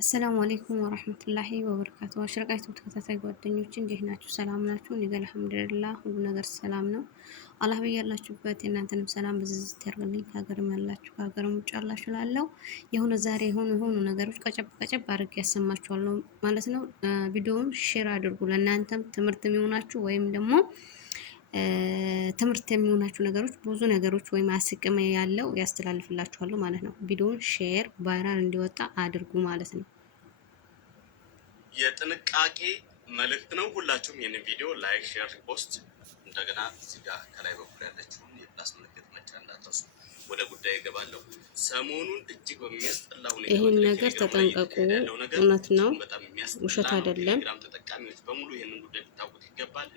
አሰላሙ አለይኩም ወራህመቱላሂ ወበረካቱ። አሽረቃይቱ ተከታታይ ጓደኞች እንዴት ናችሁ? ሰላም ናችሁ? እኔ ጋር አልሐምዱሊላህ ሁሉ ነገር ሰላም ነው። አላህ በያላችሁበት የእናንተንም ሰላም ብዝዝት ያርግልኝ። ከሀገርም ያላችሁ ከሀገርም ውጭ ያላችሁ ላለው የሆነ ዛሬ የሆኑ ነገሮች ቀጨብ አድርጌ ያሰማችኋለሁ ማለት ነው። ቪዲዮውን ሼር አድርጉ። ለእናንተም ትምህርት የሚሆናችሁ ወይም ደግሞ ትምህርት የሚሆናችሁ ነገሮች ብዙ ነገሮች ወይም አስቅም ያለው ያስተላልፍላችኋለሁ ማለት ነው። ቪዲዮውን ሼር ቫይራል እንዲወጣ አድርጉ ማለት ነው። የጥንቃቄ መልእክት ነው። ሁላችሁም ይህንን ቪዲዮ ላይክ፣ ሼር፣ ፖስት እንደገና እዚህ ጋር ከላይ በኩል ያለችውን የፕላስ ምልክት መጫን እንዳትረሱ። ወደ ጉዳይ እገባለሁ። ሰሞኑን እጅግ በሚያስጠላ ሁኔታ ይህን ነገር ተጠንቀቁ። እውነት ነው፣ ውሸት አይደለም። ተጠቃሚዎች በሙሉ ይህንን ጉዳይ ልታውቁት ይገባል።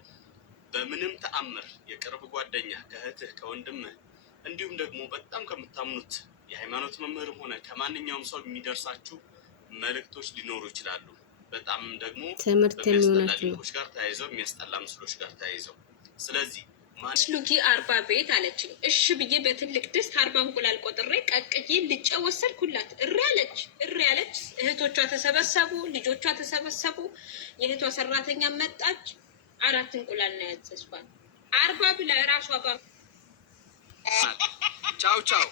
በምንም ተአምር የቅርብ ጓደኛ ከእህትህ ከወንድምህ እንዲሁም ደግሞ በጣም ከምታምኑት የሃይማኖት መምህርም ሆነ ከማንኛውም ሰው የሚደርሳችሁ መልእክቶች ሊኖሩ ይችላሉ። በጣም ደግሞ ትምህርት የሚያስጠላልኮች ጋር ተያይዘው የሚያስጠላ ምስሎች ጋር ተያይዘው ስለዚህ ማስሉጊ 40 ቤት አለችኝ። እሺ ብዬ በትልቅ ድስት 40 እንቁላል ቆጥሬ ቀቅዬ ልጬ ወሰድኩላት። እሪ ያለች። እህቶቿ ተሰበሰቡ፣ ልጆቿ ተሰበሰቡ። የእህቷ ሰራተኛ መጣች። 4 እንቁላል ነው ያዘዝኳት። 40 ብላ ራሷ ቻው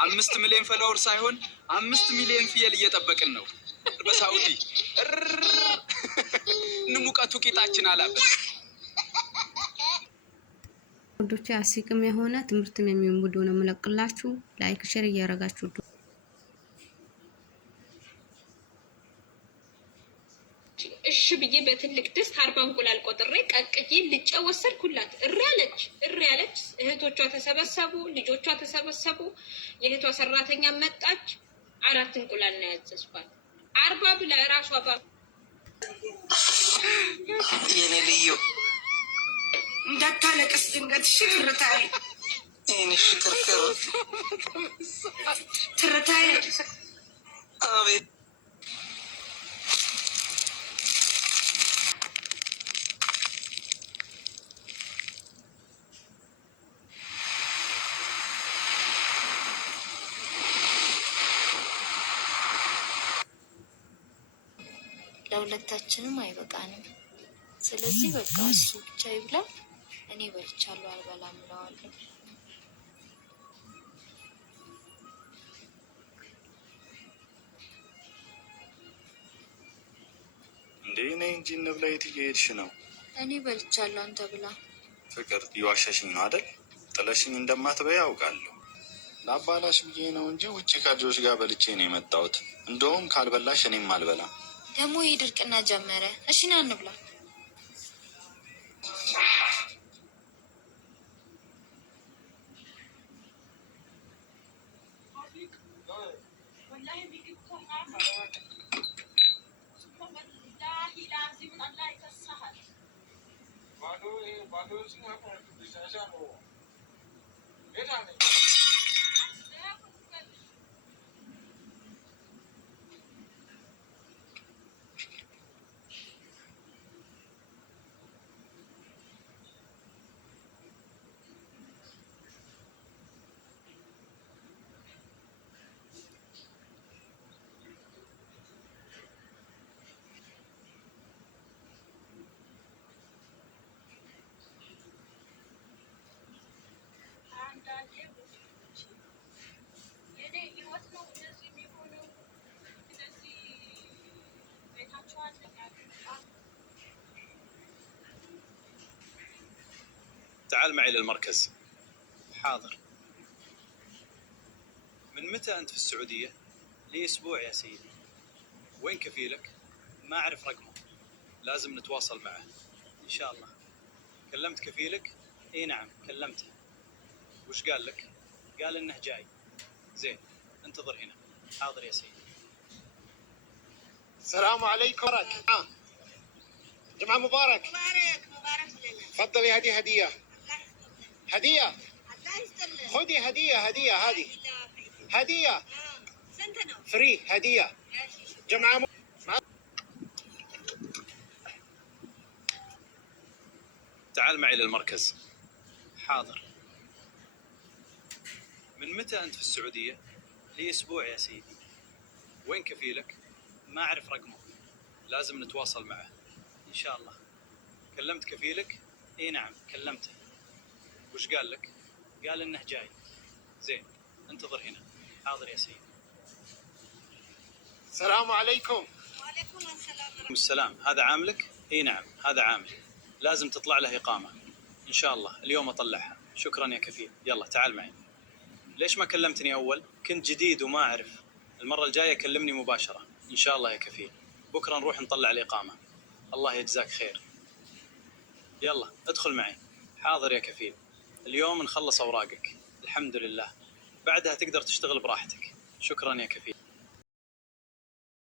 5 ሚሊዮን ፎሎወር ሳይሆን 5 ሚሊዮን ፍየል እየጠበቅን ነው በሳውዲ። ንሙቀቱ ቂጣችን አላበት። ወዶቼ አስቂም የሆነ ትምህርትም የሚሆን ቪዲዮ ነው የምለቅላችሁ። ላይክ ሼር እያደረጋችሁ እሺ ብዬ በትልቅ ድስት 40 እንቁላል ቆጥሬ ቀቅዬ ልጬ ወሰድኩላት። እሪ ያለች። እህቶቿ ተሰበሰቡ፣ ልጆቿ ተሰበሰቡ። የእህቷ ሰራተኛ መጣች። 4 እንቁላል ነው ያዘዝኳት። 40 ብላ ራሷ የኔ ልዩ እንዳታለቅስ ድንገት ሽክርታይ ይህን ሽክርክር ትርታይ አቤት ለሁለታችንም አይበቃንም። ስለዚህ በቃ እሱ ብቻ ይብላ፣ እኔ በልቻለሁ አልበላም እለዋለሁ። እንዴ ነይ እንጂ እንብላ። የት እየሄድሽ ነው? እኔ በልቻለሁ አንተ ብላ። ፍቅር እየዋሸሽኝ ነው አይደል? ጥለሽኝ እንደማትበይ አውቃለሁ። ለአባላሽ ብዬ ነው እንጂ ውጭ ከልጆች ጋር በልቼ ነው የመጣሁት። እንደውም ካልበላሽ እኔም አልበላም። ደግሞ ይድርቅና ጀመረ። እሺ ና እንብላ። تعال معي للمركز. حاضر. من متى أنت في السعودية؟ لي أسبوع يا سيدي. وين كفيلك؟ ما أعرف رقمه، لازم نتواصل معه إن شاء الله. كلمت كفيلك؟ إيه نعم كلمته. وش قال لك؟ قال إنه جاي. زين انتظر هنا. حاضر يا سيدي. السلام عليكم. جمعة مبارك. مبارك لنا. تفضلي هذه هدية. هدية. الله يسلمك. خذي هدية هذه. هدية. سنتنا. فري هدية. جمعة تعال معي للمركز. حاضر. من متى أنت في السعودية؟ لي أسبوع يا سيدي. وين كفيلك؟ ما أعرف رقمه، لازم نتواصل معه إن شاء الله. كلمت كفيلك؟ إي نعم كلمته. وش قال لك؟ قال إنه جاي. زين انتظر هنا. حاضر يا سيدي. السلام عليكم. وعليكم السلام ورحمة السلام. هذا عاملك؟ إي نعم هذا عامل. لازم تطلع له إقامة إن شاء الله اليوم أطلعها. شكرا يا كفيل. يلا تعال معي. ليش ما كلمتني أول؟ كنت جديد وما أعرف. المرة الجاية كلمني مباشرة إن شاء الله يا كفيل. بكرة نروح نطلع الإقامة. الله يجزاك خير. يلا ادخل معي. حاضر يا كفيل. اليوم نخلص أوراقك الحمد لله، بعدها تقدر تشتغل براحتك. شكرا يا كفيل.